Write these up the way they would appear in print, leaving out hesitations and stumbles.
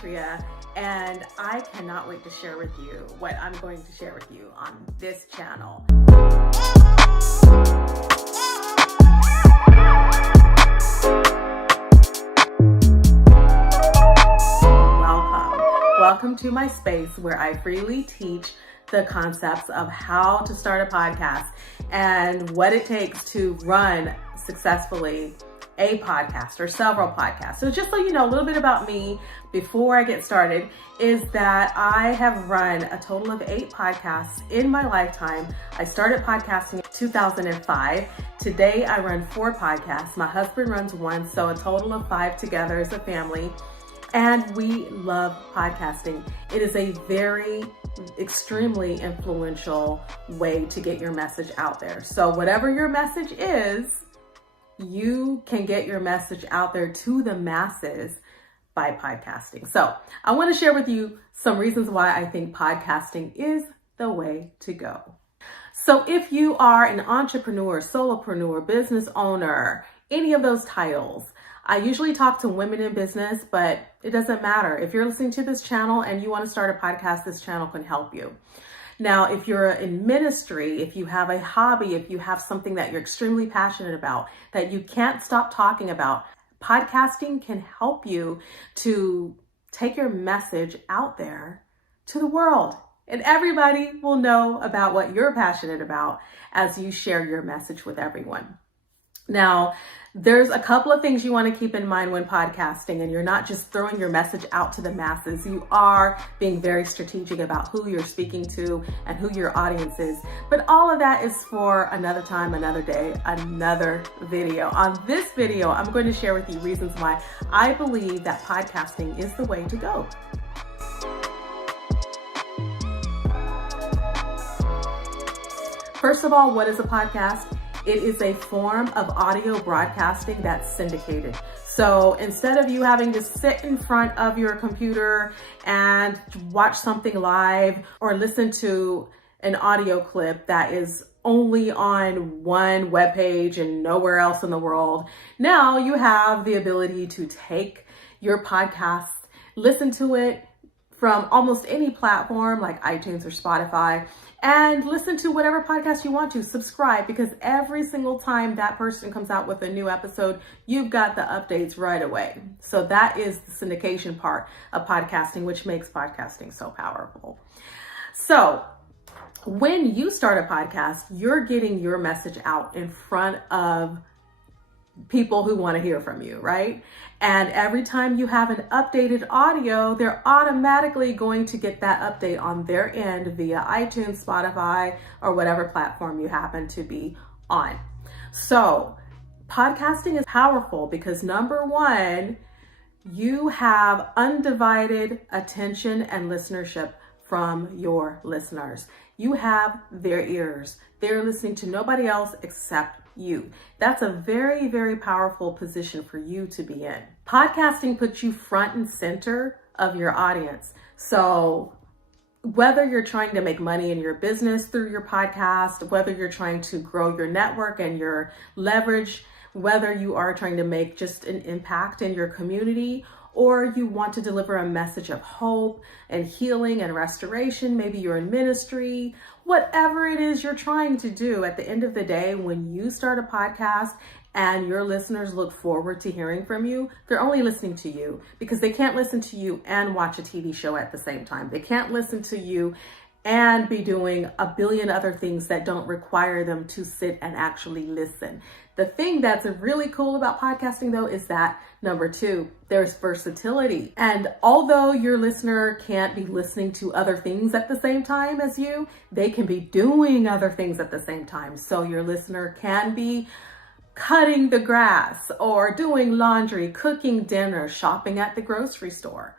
Demetria, and I cannot wait to share with you what I'm going to share with you on this channel. Welcome to my space where I freely teach the concepts of how to start a podcast and what it takes to run successfully a podcast or several podcasts. So just so you know a little bit about me before I get started is that I have run a total of 8 podcasts in my lifetime. I started podcasting in 2005. Today I run 4 podcasts. My husband runs 1, so a total of 5 together as a family. And we love podcasting. It is a very extremely influential way to get your message out there. So whatever your message is, you can get your message out there to the masses by podcasting. So I want to share with you some reasons why I think podcasting is the way to go. So if you are an entrepreneur, solopreneur, business owner, any of those titles, I usually talk to women in business, but it doesn't matter. If you're listening to this channel and you want to start a podcast, this channel can help you. Now, if you're in ministry, if you have a hobby, if you have something that you're extremely passionate about, that you can't stop talking about, podcasting can help you to take your message out there to the world. And everybody will know about what you're passionate about as you share your message with everyone. Now, there's a couple of things you want to keep in mind when podcasting, and you're not just throwing your message out to the masses. You are being very strategic about who you're speaking to and who your audience is. But all of that is for another time, another day, another video. On this video, I'm going to share with you reasons why I believe that podcasting is the way to go. First of all, what is a podcast? It is a form of audio broadcasting that's syndicated. So instead of you having to sit in front of your computer and watch something live or listen to an audio clip that is only on one webpage and nowhere else in the world, now you have the ability to take your podcast, listen to it from almost any platform like iTunes or Spotify, and listen to whatever podcast you want to. Subscribe, because every single time that person comes out with a new episode, you've got the updates right away. So that is the syndication part of podcasting, which makes podcasting so powerful. So when you start a podcast, you're getting your message out in front of people who want to hear from you, right? And every time you have an updated audio, they're automatically going to get that update on their end via iTunes, Spotify, or whatever platform you happen to be on. So podcasting is powerful because number one, you have undivided attention and listenership from your listeners. You have their ears. They're listening to nobody else except you. That's a very, very powerful position for you to be in. Podcasting puts you front and center of your audience. So whether you're trying to make money in your business through your podcast, whether you're trying to grow your network and your leverage, whether you are trying to make just an impact in your community, or you want to deliver a message of hope and healing and restoration, maybe you're in ministry, whatever it is you're trying to do, at the end of the day, when you start a podcast and your listeners look forward to hearing from you, they're only listening to you because they can't listen to you and watch a TV show at the same time. They can't listen to you and be doing a billion other things that don't require them to sit and actually listen. The thing that's really cool about podcasting, though, is that number 2, there's versatility. And although your listener can't be listening to other things at the same time as you, they can be doing other things at the same time. So your listener can be cutting the grass or doing laundry, cooking dinner, shopping at the grocery store.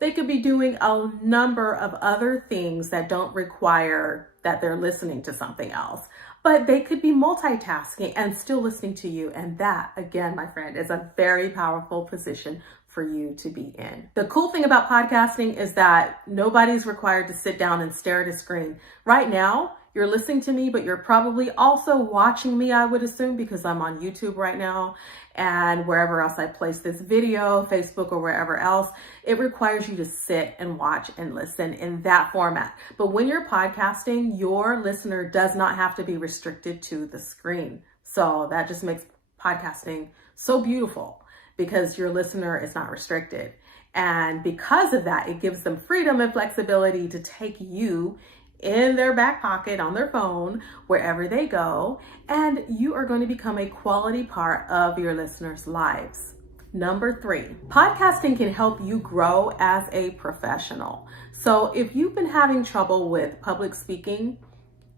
They could be doing a number of other things that don't require that they're listening to something else, but they could be multitasking and still listening to you. And that, again, my friend, is a very powerful position for you to be in. The cool thing about podcasting is that nobody's required to sit down and stare at a screen. Right now, you're listening to me, but you're probably also watching me, I would assume, because I'm on YouTube right now and wherever else I place this video, Facebook or wherever else. It requires you to sit and watch and listen in that format. But when you're podcasting, your listener does not have to be restricted to the screen. So that just makes podcasting so beautiful because your listener is not restricted. And because of that, it gives them freedom and flexibility to take you in their back pocket on their phone, wherever they go, and you are going to become a quality part of your listeners' lives. Number 3, podcasting can help you grow as a professional. So if you've been having trouble with public speaking,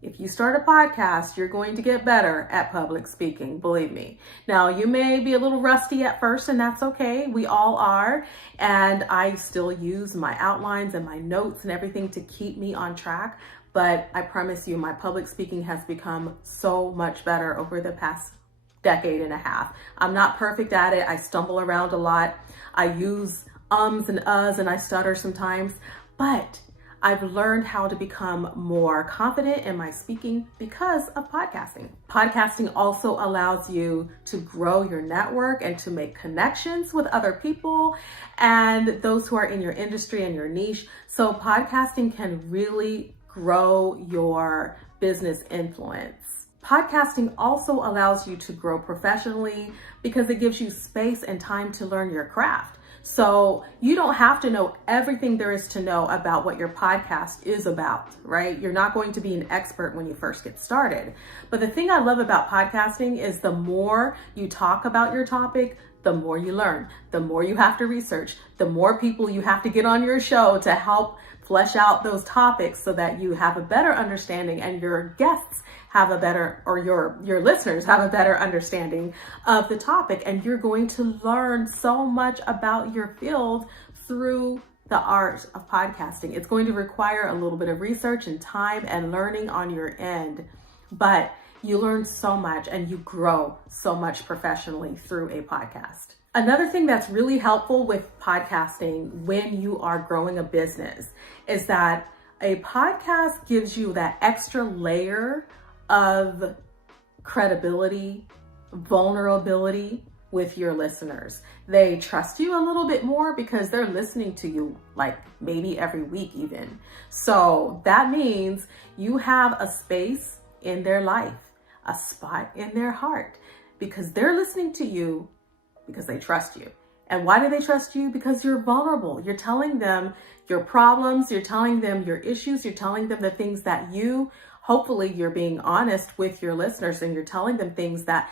if you start a podcast, you're going to get better at public speaking, believe me. Now, you may be a little rusty at first, and that's okay. We all are. And I still use my outlines and my notes and everything to keep me on track. But I promise you, my public speaking has become so much better over the past decade and a half. I'm not perfect at it. I stumble around a lot. I use ums and uhs and I stutter sometimes, but I've learned how to become more confident in my speaking because of podcasting. Podcasting also allows you to grow your network and to make connections with other people and those who are in your industry and your niche. So podcasting can really grow your business influence. Podcasting also allows you to grow professionally because it gives you space and time to learn your craft. So you don't have to know everything there is to know about what your podcast is about, right? You're not going to be an expert when you first get started. But the thing I love about podcasting is the more you talk about your topic, the more you learn, the more you have to research, the more people you have to get on your show to help flesh out those topics so that you have a better understanding and your guests have a better, or your listeners have a better understanding of the topic. And you're going to learn so much about your field through the art of podcasting. It's going to require a little bit of research and time and learning on your end, but you learn so much and you grow so much professionally through a podcast. Another thing that's really helpful with podcasting when you are growing a business is that a podcast gives you that extra layer of credibility, vulnerability with your listeners. They trust you a little bit more because they're listening to you like maybe every week even. So that means you have a space in their life, a spot in their heart, because they're listening to you because they trust you. And why do they trust you? Because you're vulnerable. You're telling them your problems, you're telling them your issues, you're telling them the things that hopefully you're being honest with your listeners and you're telling them things that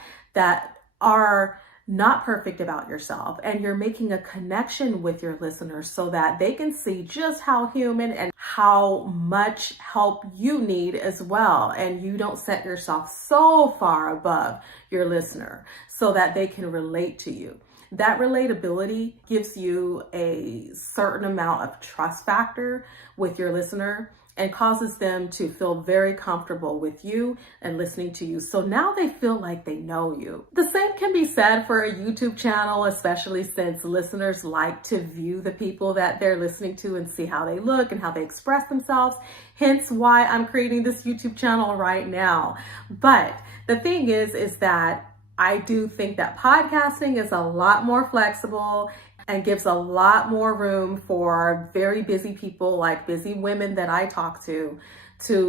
are not perfect about yourself, and you're making a connection with your listeners so that they can see just how human and how much help you need as well. And you don't set yourself so far above your listener so that they can relate to you. That relatability gives you a certain amount of trust factor with your listener and causes them to feel very comfortable with you and listening to you. So now they feel like they know you. The same can be said for a YouTube channel, especially since listeners like to view the people that they're listening to and see how they look and how they express themselves. Hence why I'm creating this YouTube channel right now. But the thing is that I do think that podcasting is a lot more flexible and gives a lot more room for very busy people, like busy women that I talk to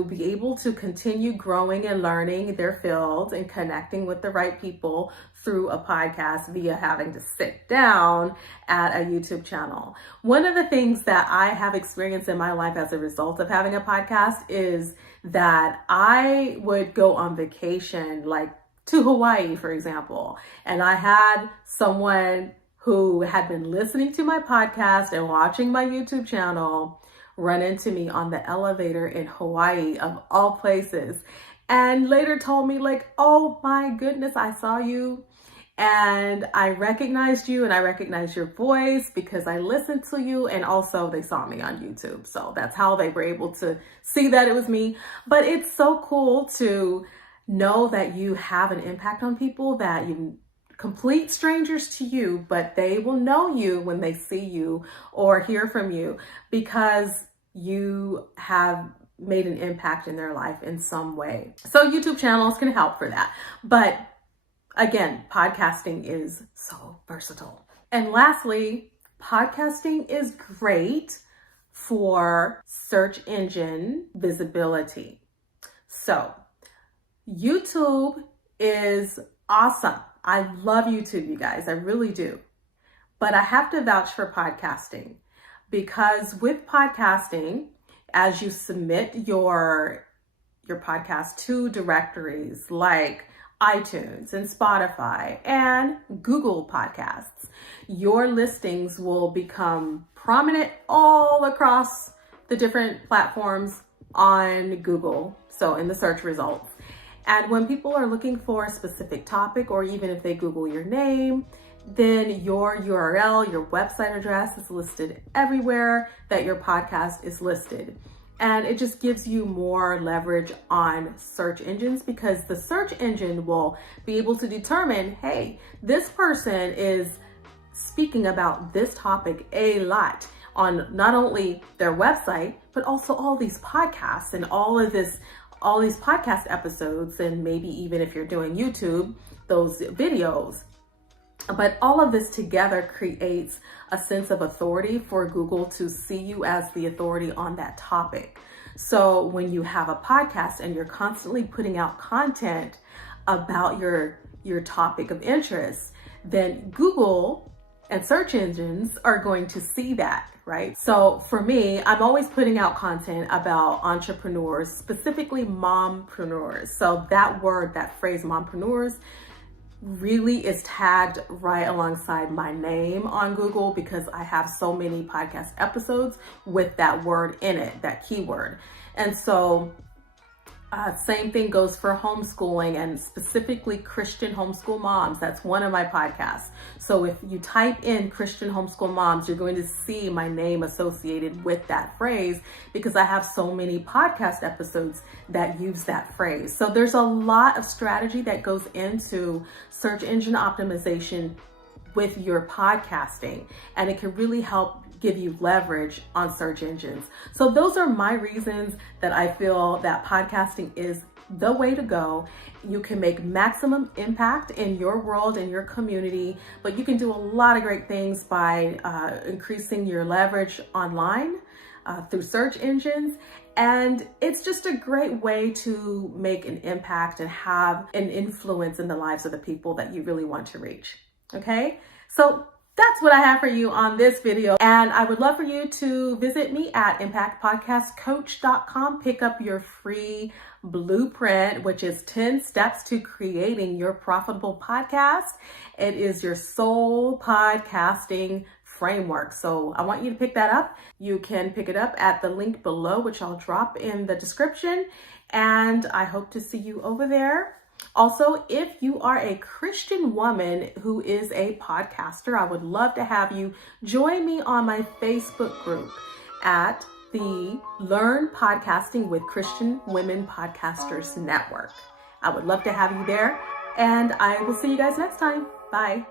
be able to continue growing and learning their field and connecting with the right people through a podcast via having to sit down at a YouTube channel. One of the things that I have experienced in my life as a result of having a podcast is that I would go on vacation, like to Hawaii, for example, and I had someone who had been listening to my podcast and watching my YouTube channel run into me on the elevator in Hawaii, of all places, and later told me like, oh my goodness, I saw you and I recognized you and I recognized your voice because I listened to you, and also they saw me on YouTube. So that's how they were able to see that it was me. But it's so cool to know that you have an impact on people, that you complete strangers to you, but they will know you when they see you or hear from you because you have made an impact in their life in some way. So YouTube channels can help for that. But again, podcasting is so versatile. And lastly, podcasting is great for search engine visibility. So YouTube is awesome. I love YouTube, you guys. I really do. But I have to vouch for podcasting, because with podcasting, as you submit your podcast to directories like iTunes and Spotify and Google Podcasts, your listings will become prominent all across the different platforms on Google, so in the search results. And when people are looking for a specific topic, or even if they Google your name, then your URL, your website address is listed everywhere that your podcast is listed. And it just gives you more leverage on search engines, because the search engine will be able to determine, hey, this person is speaking about this topic a lot on not only their website, but also all these podcasts and all these podcast episodes, and maybe even if you're doing YouTube, those videos. But all of this together creates a sense of authority for Google to see you as the authority on that topic. So when you have a podcast and you're constantly putting out content about your topic of interest, then Google and search engines are going to see that, right? So for me, I'm always putting out content about entrepreneurs, specifically mompreneurs. So that word, that phrase, mompreneurs, really is tagged right alongside my name on Google, because I have so many podcast episodes with that word in it, that keyword. And so same thing goes for homeschooling, and specifically Christian homeschool moms. That's one of my podcasts. So if you type in Christian homeschool moms, you're going to see my name associated with that phrase, because I have so many podcast episodes that use that phrase. So there's a lot of strategy that goes into search engine optimization with your podcasting, and it can really help give you leverage on search engines. So those are my reasons that I feel that podcasting is the way to go. You can make maximum impact in your world and your community, but you can do a lot of great things by increasing your leverage online through search engines. And it's just a great way to make an impact and have an influence in the lives of the people that you really want to reach. Okay, so that's what I have for you on this video. And I would love for you to visit me at impactpodcastcoach.com. Pick up your free blueprint, which is 10 steps to creating your profitable podcast. It is your soul podcasting framework. So I want you to pick that up. You can pick it up at the link below, which I'll drop in the description. And I hope to see you over there. Also, if you are a Christian woman who is a podcaster, I would love to have you join me on my Facebook group at the Learn Podcasting with Christian Women Podcasters Network. I would love to have you there, and I will see you guys next time. Bye.